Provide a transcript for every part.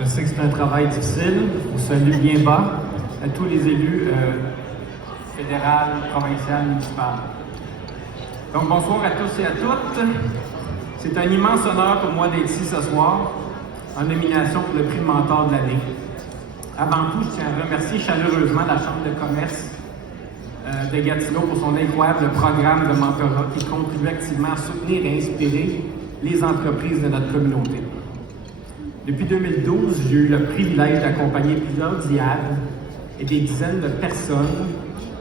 Je sais que c'est un travail difficile. Je vous salue bien bas à tous les élus fédéral, provincial, municipal. Donc bonsoir à tous et à toutes. C'est un immense honneur pour moi d'être ici ce soir en nomination pour le prix de mentor de l'année. Avant tout, je tiens à remercier chaleureusement la Chambre de commerce de Gatineau pour son incroyable programme de mentorat qui contribue activement à soutenir et inspirer les entreprises de notre communauté. Depuis 2012, j'ai eu le privilège d'accompagner plusieurs diades et des dizaines de personnes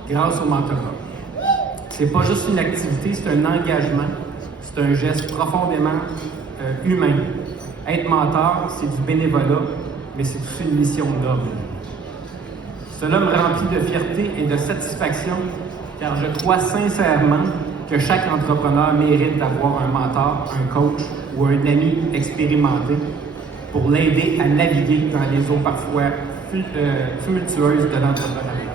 grâce au mentorat. C'est pas juste une activité, c'est un engagement, c'est un geste profondément humain. Être mentor, c'est du bénévolat, mais c'est aussi une mission noble. Cela me remplit de fierté et de satisfaction, car je crois sincèrement que chaque entrepreneur mérite d'avoir un mentor, un coach ou un ami expérimenté pour l'aider à naviguer dans les eaux parfois tumultueuses de l'entrepreneuriat.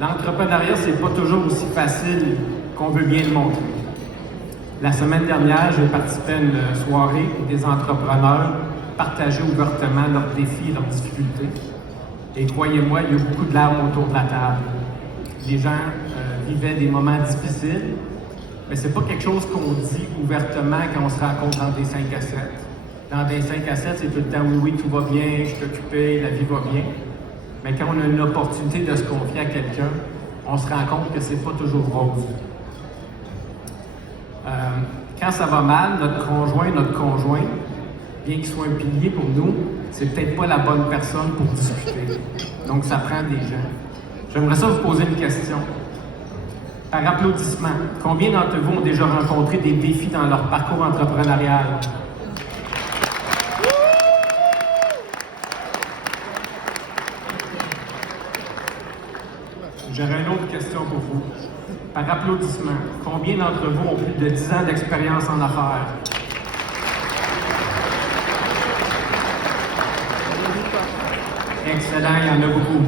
L'entrepreneuriat, c'est pas toujours aussi facile qu'on veut bien le montrer. La semaine dernière, j'ai participé à une soirée où des entrepreneurs partageaient ouvertement leurs défis et leurs difficultés. Et croyez-moi, il y a eu beaucoup de larmes autour de la table. Les gens vivaient des moments difficiles, mais c'est pas quelque chose qu'on dit ouvertement quand on se rencontre dans des 5 à 7. Dans des 5 à 7, c'est tout le temps « oui, tout va bien, je suis occupé, la vie va bien ». Mais quand on a une opportunité de se confier à quelqu'un, on se rend compte que c'est pas toujours rose. Quand ça va mal, notre conjoint, bien qu'il soit un pilier pour nous, c'est peut-être pas la bonne personne pour discuter. Donc, ça prend des gens. J'aimerais ça vous poser une question. Par applaudissement, combien d'entre vous ont déjà rencontré des défis dans leur parcours entrepreneurial? J'aurais une autre question pour vous. Par applaudissement, combien d'entre vous ont plus de 10 ans d'expérience en affaires? Excellent, il y en a beaucoup.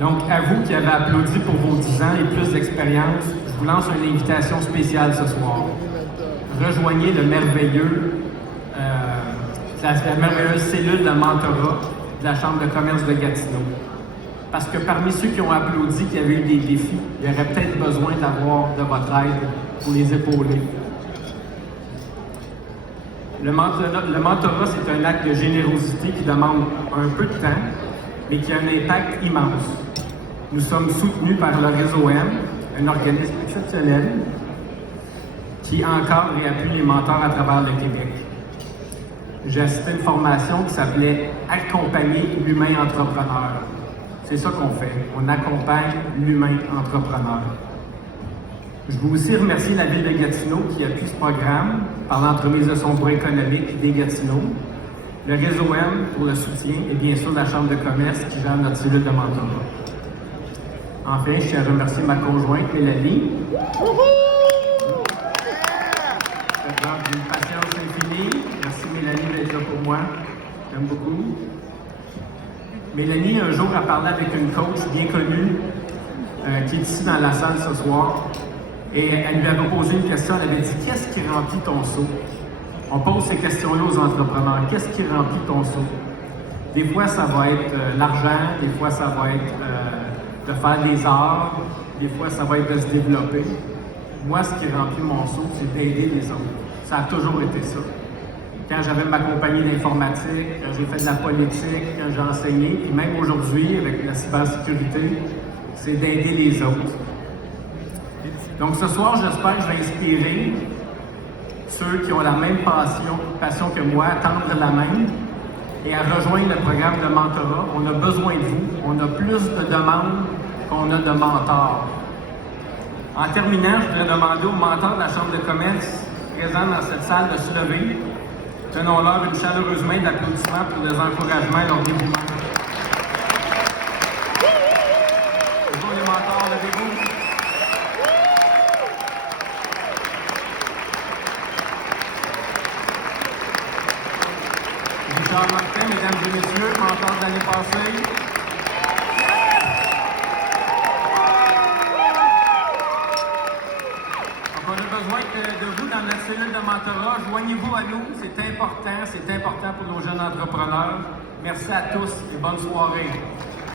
Donc, à vous qui avez applaudi pour vos 10 ans et plus d'expérience, je vous lance une invitation spéciale ce soir. Rejoignez la merveilleuse cellule de mentorat de la Chambre de commerce de Gatineau. Parce que parmi ceux qui ont applaudi, qui avaient eu des défis, il y aurait peut-être besoin d'avoir de votre aide pour les épauler. Le mentorat, c'est un acte de générosité qui demande un peu de temps, mais qui a un impact immense. Nous sommes soutenus par le Réseau M, un organisme exceptionnel qui encadre et appuie les mentors à travers le Québec. J'ai assisté à une formation qui s'appelait « Accompagner l'humain entrepreneur ». C'est ça qu'on fait. On accompagne l'humain entrepreneur. Je veux aussi remercier la Ville de Gatineau qui appuie ce programme par l'entremise de son bras économique des Gatineau, le Réseau M pour le soutien et bien sûr la Chambre de commerce qui gère notre cellule de mentorat. Enfin, je tiens à remercier ma conjointe Mélanie. C'est d'une patience infinie. Merci Mélanie d'être là pour moi. J'aime beaucoup. Mélanie, un jour, a parlé avec une coach bien connue qui est ici dans la salle ce soir. Et elle lui avait posé une question. Elle avait dit « Qu'est-ce qui remplit ton seau? » On pose ces questions-là aux entrepreneurs. Qu'est-ce qui remplit ton seau? Des fois, ça va être l'argent. Des fois, ça va être de faire des arts. Des fois, ça va être de se développer. Moi, ce qui remplit mon seau, c'est d'aider les autres. Ça a toujours été ça. Quand j'avais ma compagnie d'informatique, quand j'ai fait de la politique, quand j'ai enseigné, puis même aujourd'hui, avec la cybersécurité, c'est d'aider les autres. Donc ce soir, j'espère que je vais inspirer ceux qui ont la même passion que moi, à tendre la main et à rejoindre le programme de mentorat. On a besoin de vous. On a plus de demandes qu'on a de mentors. En terminant, je voudrais demander aux mentors de la Chambre de commerce présents dans cette salle de se lever. Tenons-leur une chaleureuse main d'applaudissement pour les encouragements et leur dévouement. Bonjour les mentors, levez-vous. Richard Martin, mesdames et messieurs, mentor de l'année passée. Donc on a besoin de vous dans notre cellule de mentorat. Joignez-vous à nous, c'est important pour nos jeunes entrepreneurs. Merci à tous et bonne soirée.